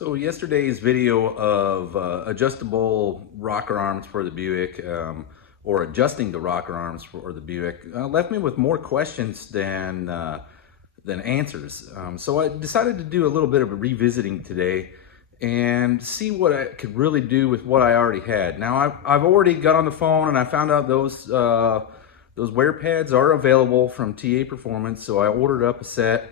So yesterday's video of adjustable rocker arms for the Buick, or adjusting the rocker arms for the Buick, left me with more questions than answers. So I decided to do a little bit of a revisiting today and see what I could really do with what I already had. Now I've already got on the phone and I found out those wear pads are available from TA Performance. So I ordered up a set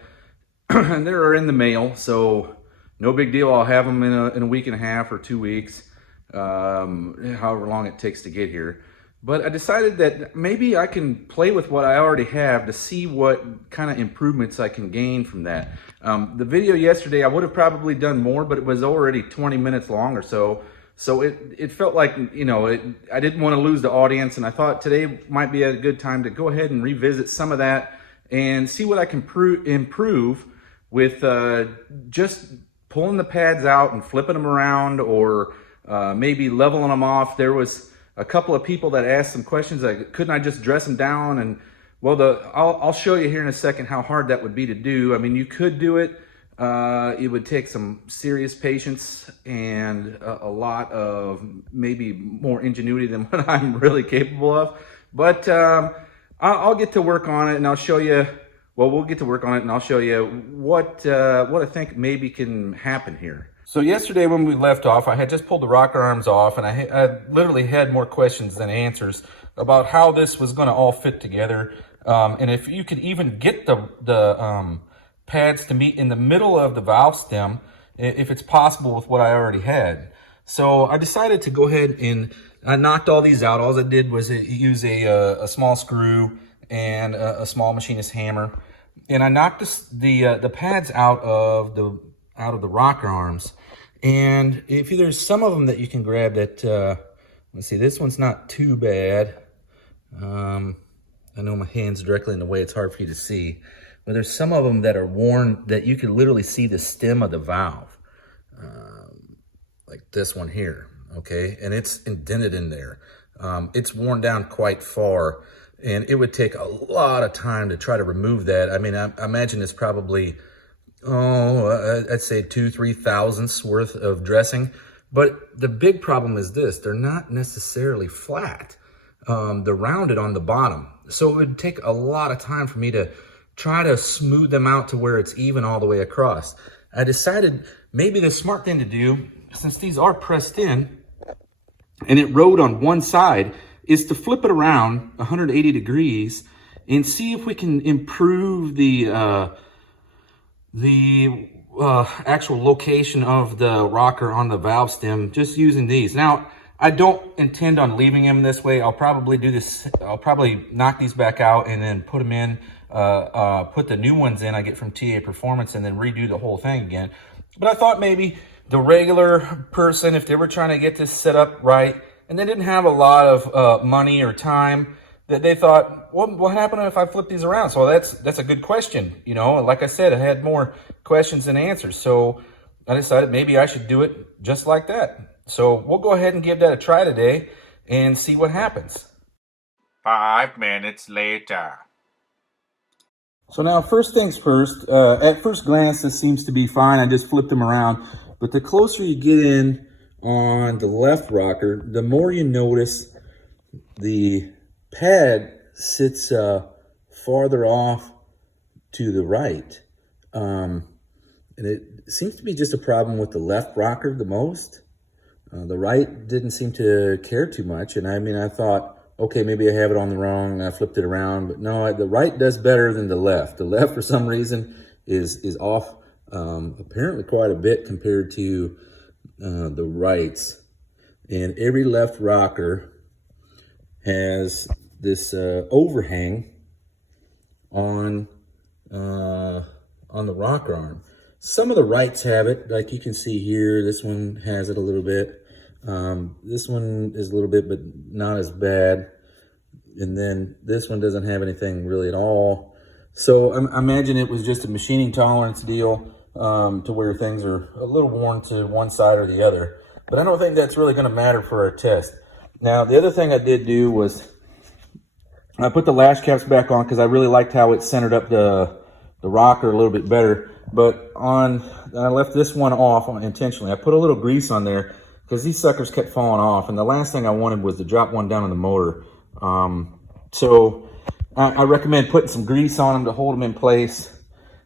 and they're in the mail. So no big deal. I'll have them in a week and a half or 2 weeks, however long it takes to get here. But I decided that maybe I can play with what I already have to see what kind of improvements I can gain from that. The video yesterday, I would have probably done more, but it was already 20 minutes long or so. So it felt like, I didn't want to lose the audience, and I thought today might be a good time to go ahead and revisit some of that and see what I can improve with just pulling the pads out and flipping them around, or maybe leveling them off. There was a couple of people that asked some questions like, couldn't I just dress them down? And well, I'll show you here in a second how hard that would be to do. I mean, you could do it. It would take some serious patience and a lot of maybe more ingenuity than what I'm really capable of. But I'll get to work on it, and I'll show you. Well, we'll get to work on it, and I'll show you what I think maybe can happen here. So yesterday when we left off, I had just pulled the rocker arms off, and I literally had more questions than answers about how this was going to all fit together, and if you could even get the pads to meet in the middle of the valve stem, if it's possible with what I already had. So I decided to go ahead and I knocked all these out. All I did was use a small screw and a small machinist hammer, and I knocked the pads out of the rocker arms. And if there's some of them that you can grab that, let's see, this one's not too bad. I know my hand's directly in the way; it's hard for you to see. But there's some of them that are worn that you can literally see the stem of the valve, like this one here. Okay, and it's indented in there. It's worn down quite far. And it would take a lot of time to try to remove that. I mean, I imagine it's probably, I'd say 2-3 thousandths worth of dressing. But the big problem is this: they're not necessarily flat. They're rounded on the bottom. So it would take a lot of time for me to try to smooth them out to where it's even all the way across. I decided maybe the smart thing to do, since these are pressed in and it rode on one side, is to flip it around 180 degrees and see if we can improve the actual location of the rocker on the valve stem just using these. Now, I don't intend on leaving them this way. I'll probably do this. I'll probably knock these back out and then put them in, put the new ones in I get from TA Performance, and then redo the whole thing again. But I thought maybe the regular person, if they were trying to get this set up right, and they didn't have a lot of money or time, that they thought, what happened if I flip these around? So that's a good question. Like I said, I had more questions than answers. So I decided maybe I should do it just like that. So we'll go ahead and give that a try today and see what happens. 5 minutes later. So now, first things first, at first glance, this seems to be fine. I just flipped them around. But the closer you get in on the left rocker, the more you notice the pad sits farther off to the right. And it seems to be just a problem with the left rocker the most. The right didn't seem to care too much. And I mean, I thought, okay, maybe I have it on the wrong, and I flipped it around. But no, the right does better than the left. The left, for some reason, is off apparently quite a bit compared to the rights. And every left rocker has this overhang on the rocker arm. Some of the rights have it, like you can see here. This one has it a little bit. This one is a little bit, but not as bad. And then this one doesn't have anything really at all. So I imagine it was just a machining tolerance deal, to where things are a little worn to one side or the other. But I don't think that's really going to matter for our test. Now, the other thing I did do was I put the lash caps back on because I really liked how it centered up the rocker a little bit better. but I left this one off intentionally. I put a little grease on there because these suckers kept falling off, and the last thing I wanted was to drop one down in the motor. So I recommend putting some grease on them to hold them in place.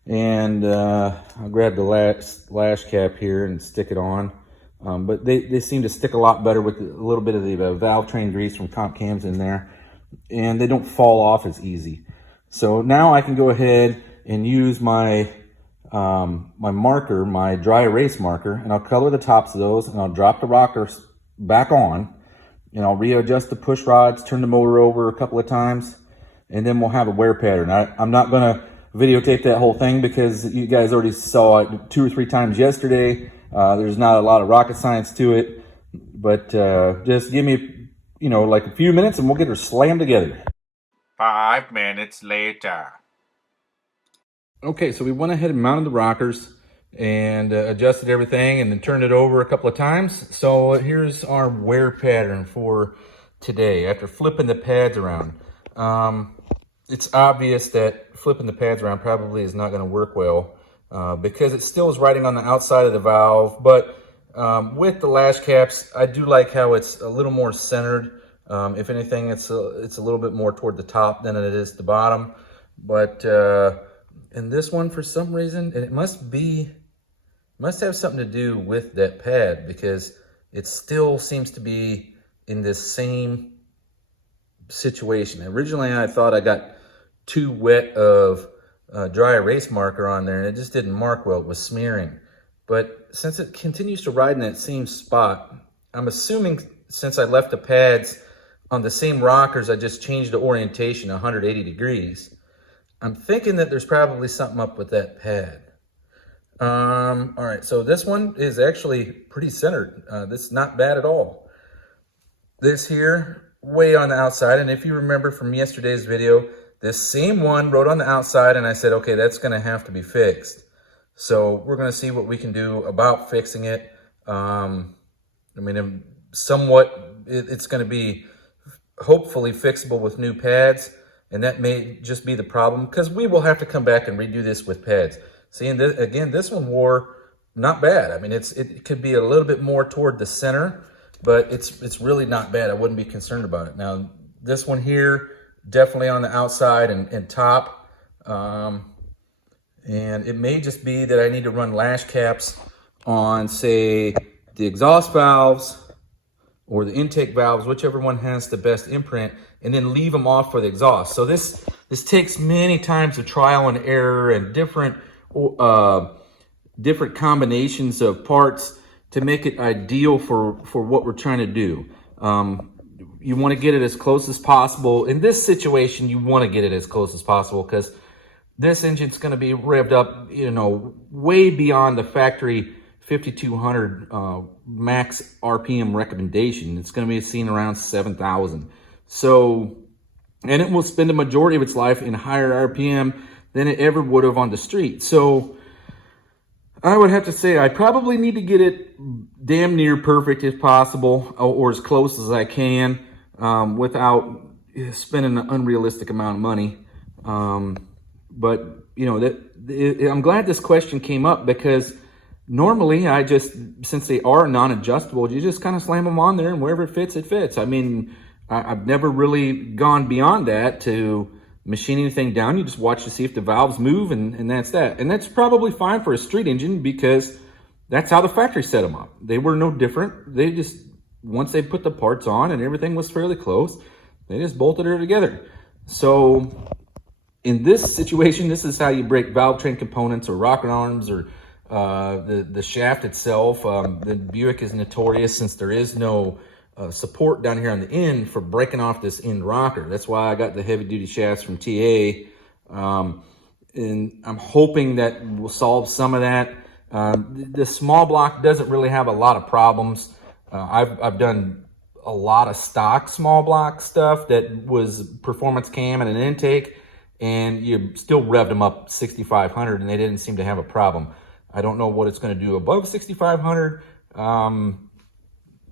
And I'll grab the lash cap here and stick it on. But they seem to stick a lot better with a little bit of the valvetrain grease from comp cams in there, and they don't fall off as easy. So now I can go ahead and use my my marker, my dry erase marker, and I'll color the tops of those, and I'll drop the rockers back on, and I'll readjust the push rods, turn the motor over a couple of times, and then we'll have a wear pattern. I'm not gonna videotape that whole thing because you guys already saw it 2 or 3 times yesterday. There's not a lot of rocket science to it, but just give me, like a few minutes and we'll get her slammed together. 5 minutes later. Okay, so we went ahead and mounted the rockers and adjusted everything and then turned it over a couple of times. So here's our wear pattern for today after flipping the pads around. It's obvious that flipping the pads around probably is not going to work well because it still is riding on the outside of the valve. But with the lash caps, I do like how it's a little more centered. If anything, it's a little bit more toward the top than it is the bottom. But in this one, for some reason, and it must have something to do with that pad because it still seems to be in this same situation. Originally, I thought I got too wet of dry erase marker on there and it just didn't mark well. It was smearing. But since it continues to ride in that same spot, I'm assuming since I left the pads on the same rockers, I just changed the orientation 180 degrees. I'm thinking that there's probably something up with that pad. All right, so this one is actually pretty centered. This is not bad at all. This here, way on the outside, and if you remember from yesterday's video, this same one rode on the outside, and I said, okay, that's gonna have to be fixed. So we're gonna see what we can do about fixing it. It's gonna be hopefully fixable with new pads. And that may just be the problem because we will have to come back and redo this with pads. See, and again, this one wore not bad. I mean, it could be a little bit more toward the center, but it's really not bad. I wouldn't be concerned about it. Now, this one here, definitely on the outside and top. And it may just be that I need to run lash caps on, say, the exhaust valves or the intake valves, whichever one has the best imprint, and then leave them off for the exhaust. So this takes many times of trial and error and different combinations of parts to make it ideal for what we're trying to do. You want to get it as close as possible. In this situation, you want to get it as close as possible because this engine's going to be revved up, way beyond the factory 5,200 max RPM recommendation. It's going to be seen around 7,000. So, and it will spend the majority of its life in higher RPM than it ever would have on the street. So I would have to say I probably need to get it damn near perfect if possible, or as close as I can, without spending an unrealistic amount of money. But I'm glad this question came up because normally since they are non-adjustable, you just kind of slam them on there and wherever it fits, it fits. I mean, I've never really gone beyond that to machine anything down. You just watch to see if the valves move and that's that. And that's probably fine for a street engine because that's how the factory set them up. They were no different. They just, once they put the parts on and everything was fairly close, they just bolted her together. So in this situation, this is how you break valve train components or rocker arms or the shaft itself. The Buick is notorious since there is no support down here on the end for breaking off this end rocker. That's why I got the heavy duty shafts from TA. And I'm hoping that we'll solve some of that. The small block doesn't really have a lot of problems. I've done a lot of stock small block stuff that was performance cam and an intake, and you still revved them up 6,500 and they didn't seem to have a problem. I don't know what it's going to do above 6,500.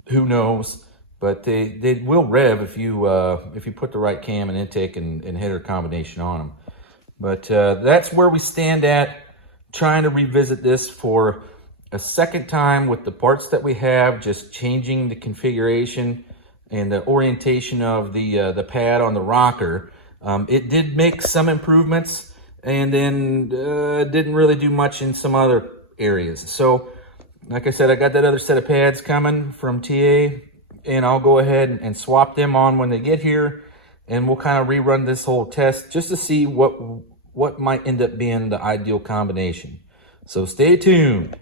Who knows? But they will rev if you put the right cam and intake and header combination on them. But that's where we stand at trying to revisit this for a second time with the parts that we have, just changing the configuration and the orientation of the pad on the rocker. It did make some improvements, and then didn't really do much in some other areas. So like I said, I got that other set of pads coming from TA, and I'll go ahead and swap them on when they get here, and we'll kind of rerun this whole test just to see what might end up being the ideal combination. So stay tuned.